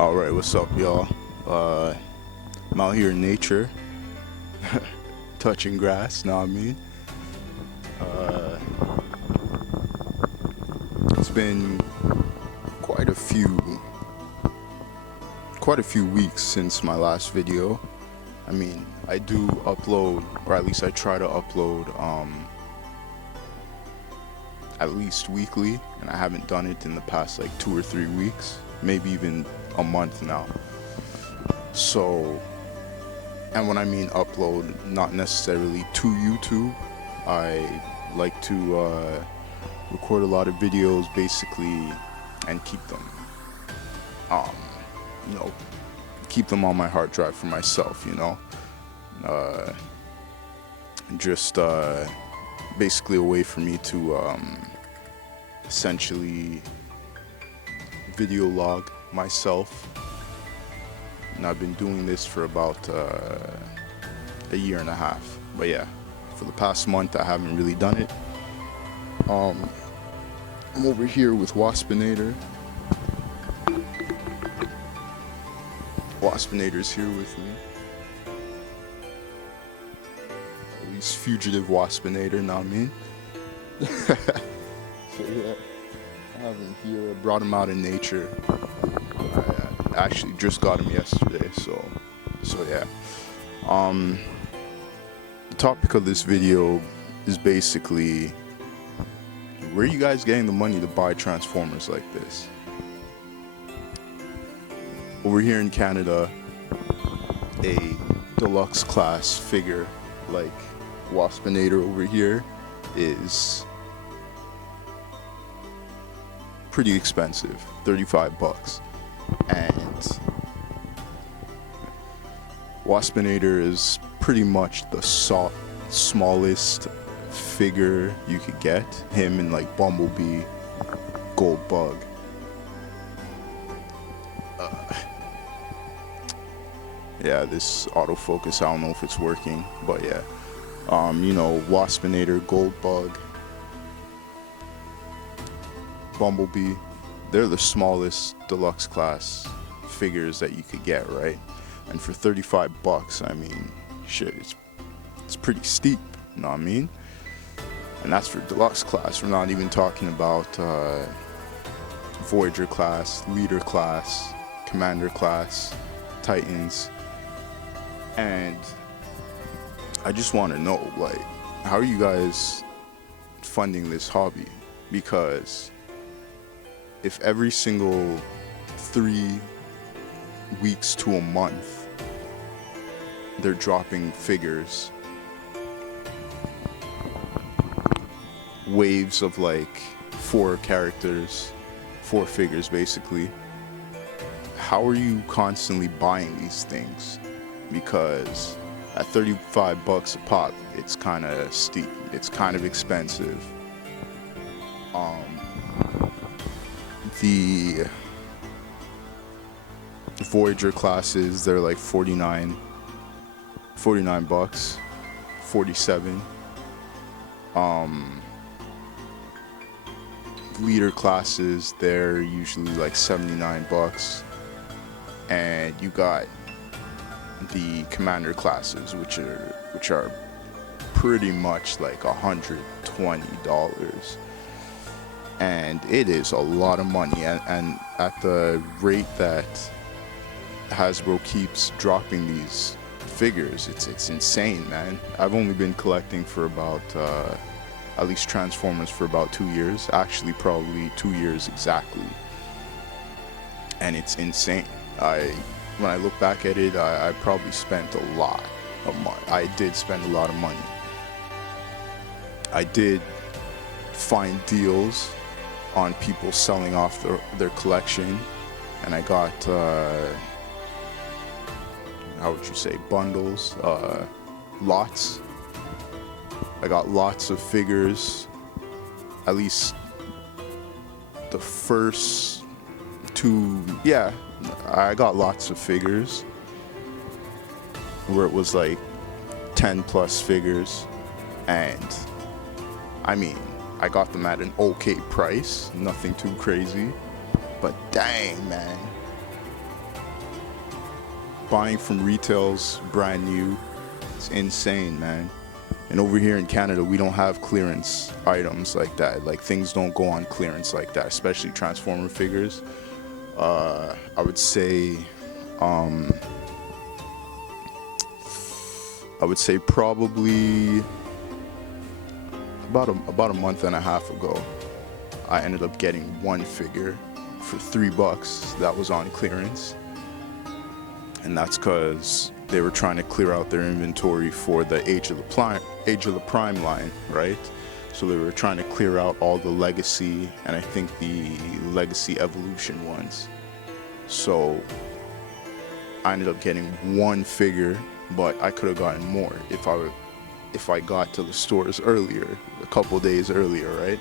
Alright, what's up, y'all? I'm out here in nature, touching grass, know what I mean? It's been quite a few weeks since my last video. I mean, I do upload, or at least I try to upload, at least weekly, and I haven't done it in the past like 2 or 3 weeks, maybe even a month now. So, and when I mean upload, not necessarily to YouTube, I like to record a lot of videos basically and keep them, keep them on my hard drive for myself, just basically a way for me to essentially video log myself. And I've been doing this for about a year and a half, but yeah, for the past month I haven't really done it. I'm over here with Waspinator. Waspinator's here with me. At least fugitive Waspinator, know what I mean? So yeah, I have him here. I brought him out in nature. I actually just got him yesterday, so yeah. The topic of this video is basically, where are you guys getting the money to buy Transformers like this? Over here in Canada, a deluxe class figure like Waspinator over here is pretty expensive, $35. And Waspinator is pretty much the smallest figure you could get. Him and like Bumblebee, Goldbug. Yeah, this autofocus, I don't know if it's working, but yeah. Waspinator, Goldbug, Bumblebee, they're the smallest deluxe class figures that you could get, right? And for $35, I mean, shit, it's pretty steep, you know what I mean? And that's for deluxe class. We're not even talking about Voyager class, Leader class, Commander class, Titans. And I just want to know, like, how are you guys funding this hobby? Because if every single 3 weeks to a month they're dropping figures, waves of like 4 characters, 4 figures basically, how are you constantly buying these things? Because at $35 a pop, it's kind of steep, it's kind of expensive. The Voyager classes, they're like $49, 47. Leader classes, they're usually like $79. And you got the Commander classes, which are pretty much like $120. And it is a lot of money, and at the rate that Hasbro keeps dropping these figures, it's insane, man. I've only been collecting for about at least Transformers for about 2 years, actually probably 2 years exactly, and it's insane. When I look back at it, I probably spent a lot of money. I did spend a lot of money. I did find deals on people selling off their collection, and I got how would you say, bundles, lots. I got lots of figures, at least the first 2, yeah, I got lots of figures where it was like 10 plus figures, and I mean, I got them at an okay price, nothing too crazy, but dang, man, buying from retail's brand new. It's insane, man. And over here in Canada, we don't have clearance items like that. Like, things don't go on clearance like that, especially Transformer figures. I would say probably about a month and a half ago, I ended up getting one figure for $3 that was on clearance. And that's because they were trying to clear out their inventory for the Age of the Prime line, right? So they were trying to clear out all the Legacy and I think the Legacy Evolution ones. So I ended up getting one figure, but I could have gotten more if I got to the stores earlier, a couple days earlier, right?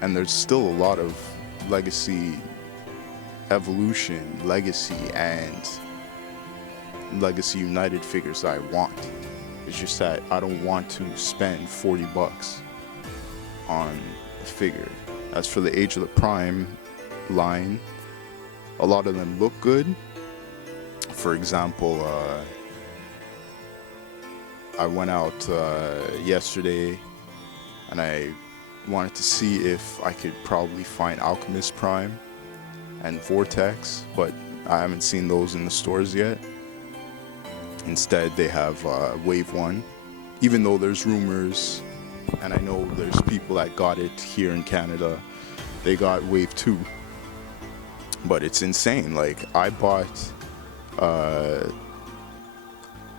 And there's still a lot of Legacy Evolution, Legacy, and Legacy United figures that I want. It's just that I don't want to spend $40 on a figure. As for the Age of the Prime line, a lot of them look good. For example, I went out yesterday and I wanted to see if I could probably find Alchemist Prime and Vortex, but I haven't seen those in the stores yet. Instead, they have Wave 1, even though there's rumors, and I know there's people that got it here in Canada, they got Wave 2. But it's insane. Like, I bought, I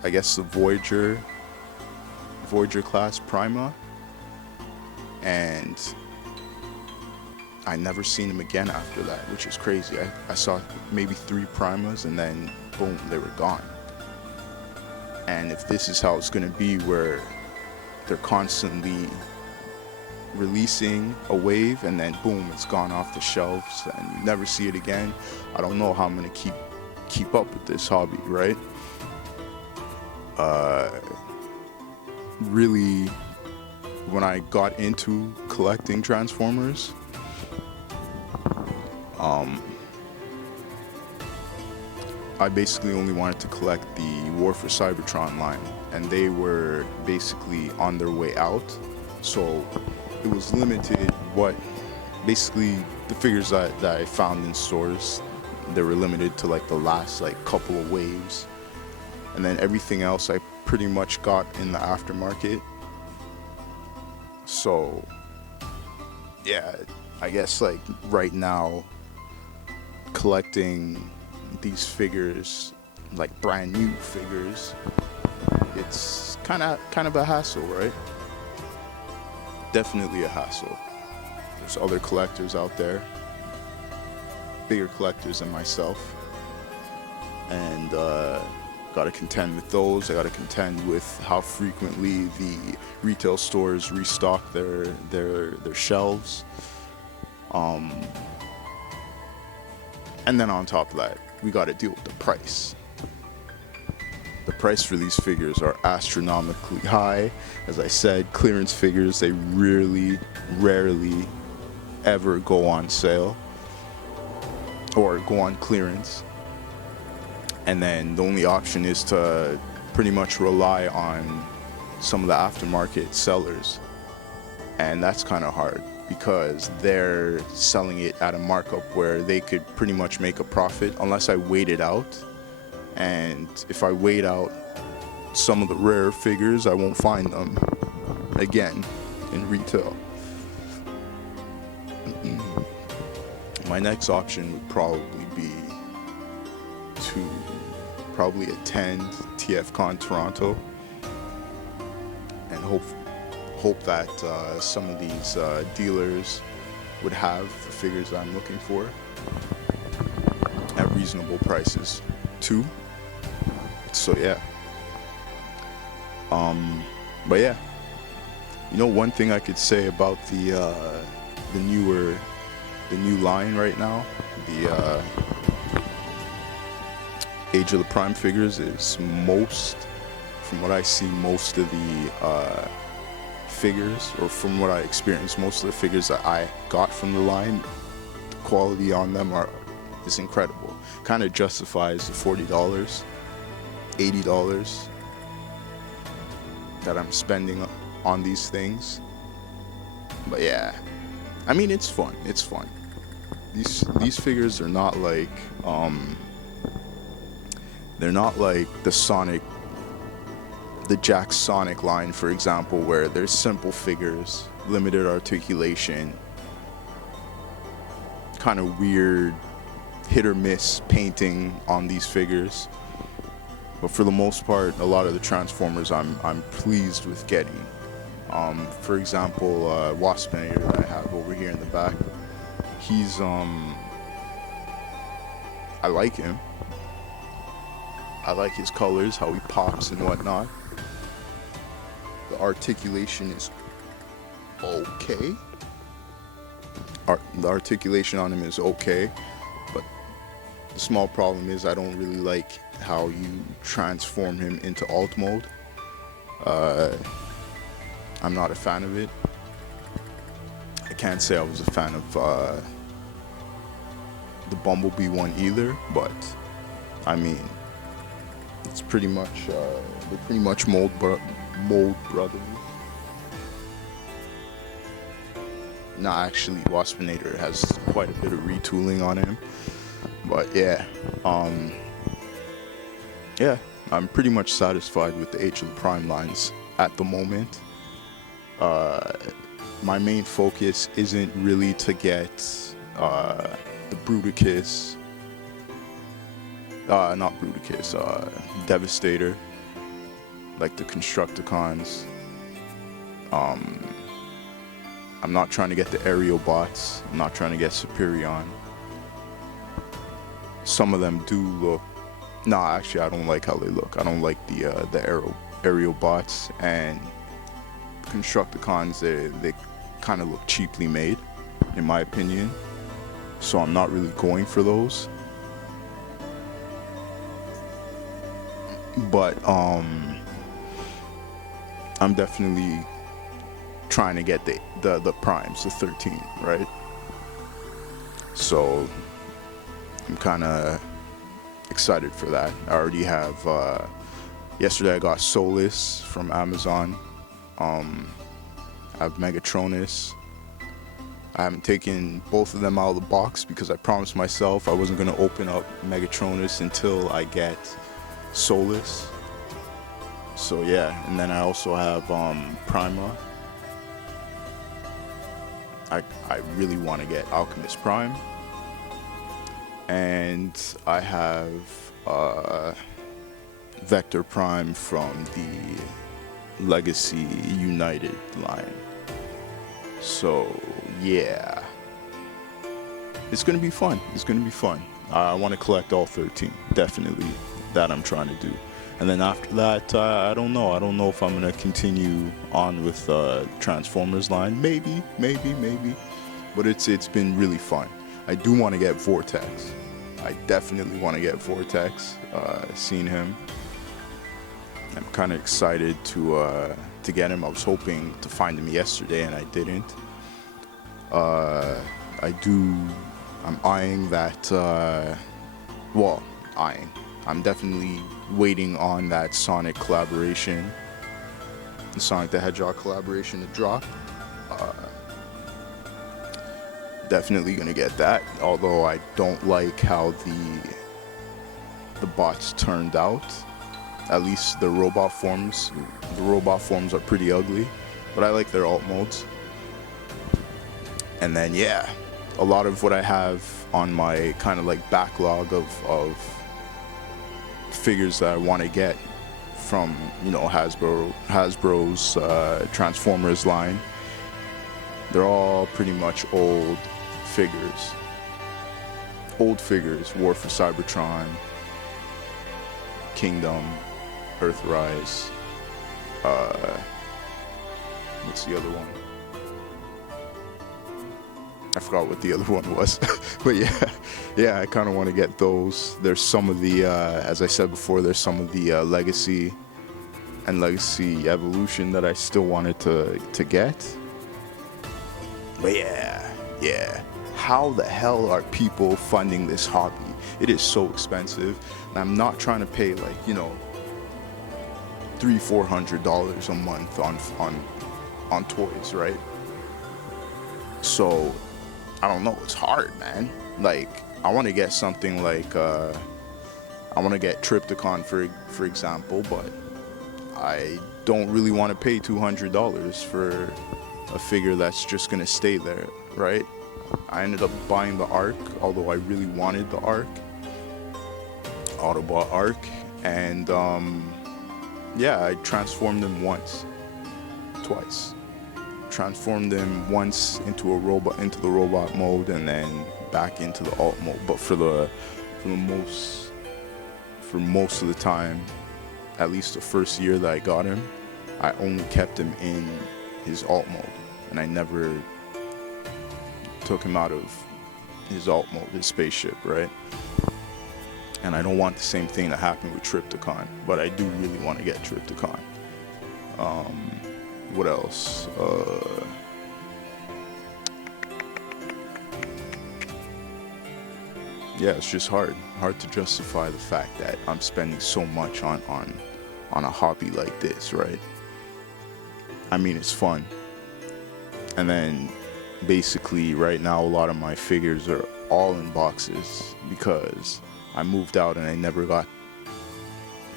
guess the Voyager class Prima, and I never seen him again after that, which is crazy. I saw maybe 3 Primas and then boom, they were gone. And if this is how it's going to be, where they're constantly releasing a wave and then boom, it's gone off the shelves and you never see it again, I don't know how I'm going to keep up with this hobby, right? Really, when I got into collecting Transformers, I basically only wanted to collect the War for Cybertron line, and they were basically on their way out, so it was limited. Basically the figures that I found in stores, they were limited to like the last like couple of waves, and then everything else I pretty much got in the aftermarket. So yeah, I guess like right now collecting these figures, like brand new figures, it's kind of a hassle, right? Definitely a hassle. There's other collectors out there, bigger collectors than myself, and gotta contend with those. I gotta contend with how frequently the retail stores restock their shelves, and then on top of that, we gotta deal with the price. The price for these figures are astronomically high. As I said, clearance figures, they rarely ever go on sale or go on clearance. And then the only option is to pretty much rely on some of the aftermarket sellers. And that's kind of hard because they're selling it at a markup where they could pretty much make a profit unless I wait it out. And if I wait out some of the rare figures, I won't find them again in retail. My next option would probably be to attend TFCon Toronto and hope that some of these dealers would have the figures I'm looking for at reasonable prices too. So yeah. But yeah, you know, one thing I could say about the new line right now, the Age of the Prime figures, is from what I see, most of the figures, or from what I experienced, most of the figures that I got from the line, the quality on them are is incredible. Kind of justifies the $40, $80 that I'm spending on these things. But yeah, I mean, it's fun. It's fun. These figures are not like they're not like the Jack Sonic line, for example, where there's simple figures, limited articulation, kind of weird hit or miss painting on these figures. But for the most part, a lot of the Transformers I'm pleased with getting. For example, Waspinator that I have over here in the back, he's I like him. I like his colors, how he pops and whatnot. The articulation is okay. The articulation on him is okay, but the small problem is I don't really like how you transform him into alt mode. I'm not a fan of it. I can't say I was a fan of the Bumblebee one either, but I mean, it's pretty much they're pretty much mold brothers. No, actually, Waspinator has quite a bit of retooling on him, but yeah, yeah, I'm pretty much satisfied with the Age of the Prime lines at the moment. My main focus isn't really to get the Bruticus, not Bruticus, Devastator, like the Constructicons. I'm not trying to get the Aerial Bots. I'm not trying to get Superion. Some of them do look. Nah, actually, I don't like how they look. I don't like the Aerial Bots, and Constructicons. They kind of look cheaply made, in my opinion. So I'm not really going for those. But I'm definitely trying to get the primes, the 13, right? So I'm kind of excited for that. I already have yesterday I got Solus from Amazon. I have Megatronus. I haven't taken both of them out of the box because I promised myself I wasn't going to open up Megatronus until I get Solus. So yeah, and then I also have Prima. I really want to get Alchemist Prime. And I have Vector Prime from the Legacy United line. So yeah, it's gonna be fun. It's gonna be fun. I want to collect all 13, definitely. That I'm trying to do. And then after that, I don't know. I don't know if I'm gonna continue on with Transformers line. Maybe. But it's been really fun. I do want to get Vortex. I definitely want to get Vortex. Seen him. I'm kind of excited to get him. I was hoping to find him yesterday, and I didn't. I'm eyeing that. I'm definitely waiting on that Sonic collaboration, the Sonic the Hedgehog collaboration to drop. Definitely gonna get that, although I don't like how the bots turned out. At least the robot forms. The robot forms are pretty ugly, but I like their alt modes. And then yeah, a lot of what I have on my kind of like backlog of figures that I want to get from, you know, Hasbro's Transformers line. They're all pretty much old figures. War for Cybertron, Kingdom, Earthrise. What's the other one? I forgot what the other one was. But yeah, I kind of want to get those. There's some of the, as I said before, there's some of the Legacy and Legacy Evolution that I still wanted to get. But yeah. how the hell are people funding this hobby? It is so expensive, and I'm not trying to pay like, you know, $300-400 a month on toys, right? So I don't know, it's hard, man. Like, I want to get something like I want to get Trypticon for example, but I don't really want to pay $200 for a figure that's just gonna stay there, right? I ended up buying the Ark, although I really wanted the Ark, Autobot Ark, and yeah, I transformed him twice. Transformed him once into a robot, into the robot mode, and then back into the alt mode. But for most of the time, at least the first year that I got him, I only kept him in his alt mode, and I never took him out of his alt mode, his spaceship, right? And I don't want the same thing to happen with Trypticon, but I do really want to get Trypticon. What else? Yeah, it's just hard to justify the fact that I'm spending so much on a hobby like this, right? I mean, it's fun. And then basically right now a lot of my figures are all in boxes because I moved out and I never got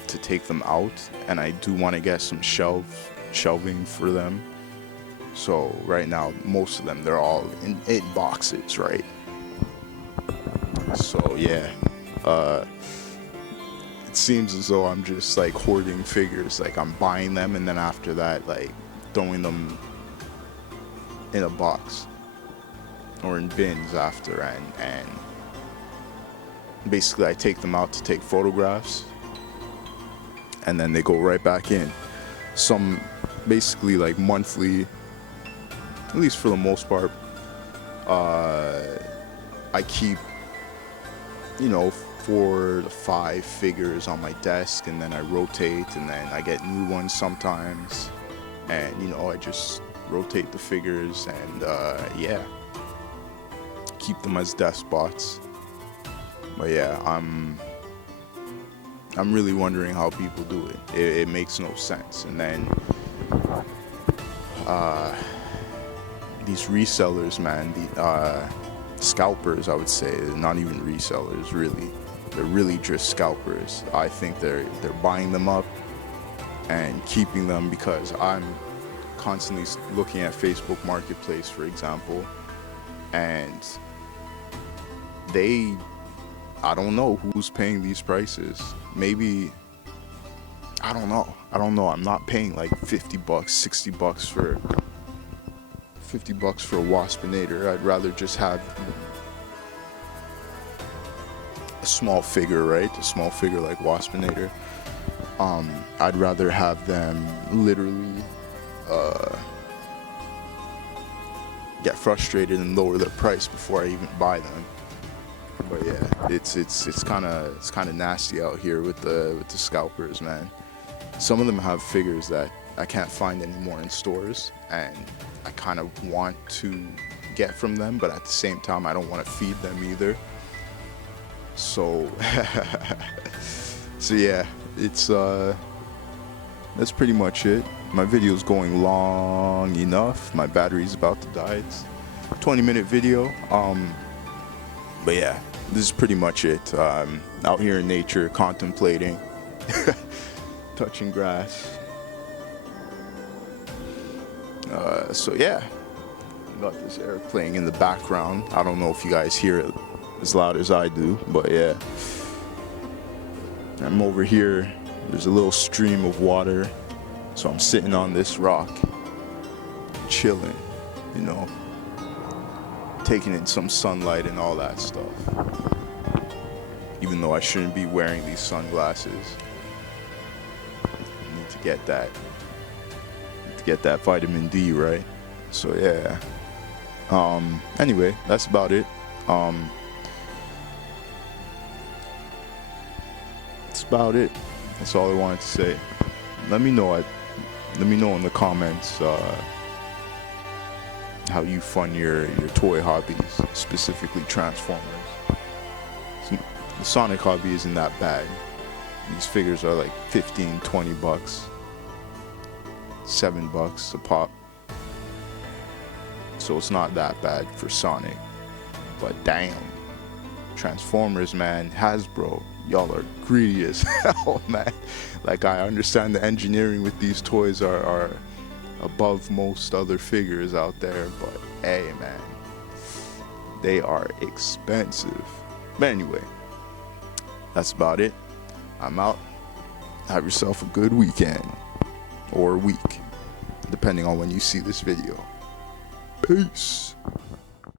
to take them out, and I do want to get some shelving for them. So right now most of them, they're all in boxes, right? So yeah, it seems as though I'm just like hoarding figures. Like, I'm buying them and then after that, like, throwing them in a box or in bins after, and basically I take them out to take photographs and then they go right back in. Some basically like monthly, at least for the most part, I keep, you know, 4 to 5 figures on my desk, and then I rotate, and then I get new ones sometimes, and you know, I just rotate the figures, and yeah, keep them as desk spots. But yeah, I'm really wondering how people do it. It makes no sense. And then these resellers, man, the scalpers, I would say, not even resellers, really. They're really just scalpers. I think they're buying them up and keeping them, because I'm constantly looking at Facebook Marketplace, for example, and I don't know who's paying these prices. Maybe, I don't know. I'm not paying like $50, $60 for a Waspinator. I'd rather just have a small figure, right? A small figure like Waspinator. I'd rather have them literally get frustrated and lower their price before I even buy them. But yeah, it's kind of nasty out here with the scalpers, man. Some of them have figures that I can't find anymore in stores, and I kind of want to get from them, but at the same time I don't want to feed them either. So so yeah, it's that's pretty much it. My video's going long enough. My battery's about to die. It's a 20-minute video. But yeah, this is pretty much it. Out here in nature, contemplating, touching grass. So yeah, got this air playing in the background. I don't know if you guys hear it as loud as I do, but yeah. I'm over here. There's a little stream of water, so I'm sitting on this rock, chilling, you know, taking in some sunlight and all that stuff. Even though I shouldn't be wearing these sunglasses, I need to get that vitamin D, right? So yeah. Anyway, that's about it. That's about it. That's all I wanted to say. Let me know in the comments how you fund your toy hobbies, specifically Transformers. The Sonic hobby isn't that bad. These figures are like 15, 20 bucks, $7 a pop. So it's not that bad for Sonic. But damn, Transformers, man, Hasbro, y'all are greedy as hell, man. Like, I understand the engineering with these toys are above most other figures out there, but hey, man, they are expensive. But anyway, that's about it. I'm out. Have yourself a good weekend or week, depending on when you see this video. Peace.